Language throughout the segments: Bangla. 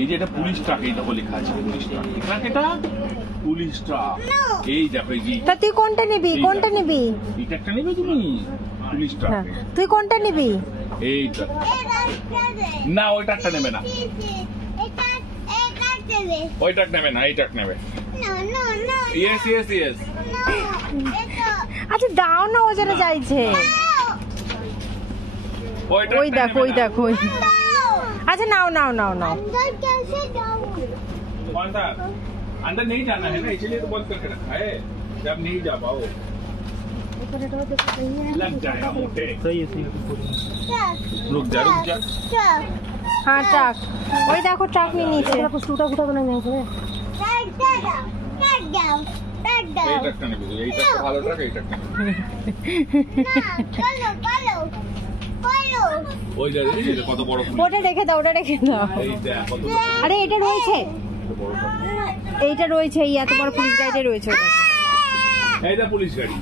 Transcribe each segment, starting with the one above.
এই যে এটা পুলিশ ট্রাক, এই দেখো লেখা আছে পুলিশ ট্রাক। ট্রাক এটা পুলিশ ট্রাক। এই দেখো এই যে। তা তুই কোনটা নিবি? কোনটা নিবি? এই ট্রাকটা নেবে তুমি? Police truck. তুই কোনটা নিবি? এইটা না, ওই ট্রাকটা নেবে না। ওই ট্রাক নেবে না, এই ট্রাক নেবে। Yes yes yes. আচ্ছা দাও না, ও যারা চাইছে। ওই দেখো ওই দেখো। अच्छा नाओ नाओ नाओ नाओ। अंदर कैसे जाऊं? कौन सा? अंदर नहीं जाना है ना, इसलिए तो बंद करके रखा है, जब नहीं जा पाओ लग जाएगा मोटे। सही है सही है। रुक जा रुक जा। हाँ ट्रक, वही देखो ट्रक में नीचे कुछ टूटा फूटा तो नहीं है इसमें। এই ট্রাকটা নেবে, এই ট্রাকটা ভালো ট্রাক, এই ট্রাকটা ওই যে কত বড়। ওটা রেখে দাও, ওটা রেখে দাও। আরে এটা রয়েছে, এইটা রয়েছে, এই এত বড় পুলিশ গাড়িটা রয়েছে ওটা। এই যে পুলিশ গাড়ি।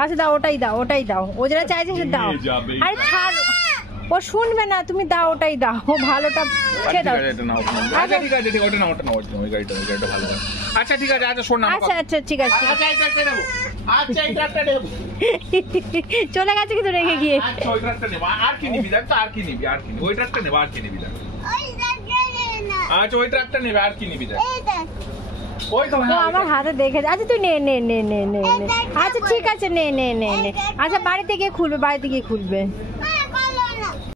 আচ্ছা দাও, ওটাই দাও, ওটাই দাও। ও যেটা চাইছে সেটা দাও। আরে ছাড়, ও শুনবে না, তুমি দাও, ওটাই দাও। ভালোটা কে দাও? আচ্ছা ঠিক আছে, ঠিক ওটা না, ওটা না, ওই গাড়িটা, ওই গাড়িটা ভালো। আচ্ছা ঠিক আছে, আচ্ছা শোন না। আচ্ছা আচ্ছা ঠিক আছে। আচ্ছা এই ট্রাকটা নেব। আচ্ছা এই ট্রাকটা নেব। চলে গেছে কিন্তু রেখে গিয়ে। আচ্ছা ওই ট্রাকটা নেব। আর কি নিবি দেখ তো, আর কি নিবি, আর কি নিবি? ওই ট্রাকটা নেব, আর কি নিবি দেখ। আচ্ছা ওই ট্রাকটা নেবে, আর কি নিবি দেখ। ওই তো আমার হাতে দেখে। আচ্ছা তুই নে নে নে নে নে। আচ্ছা ঠিক আছে, নে নে নে নে। আচ্ছা বাড়িতে গিয়ে খুলবে, বাড়িতে গিয়ে খুলবে।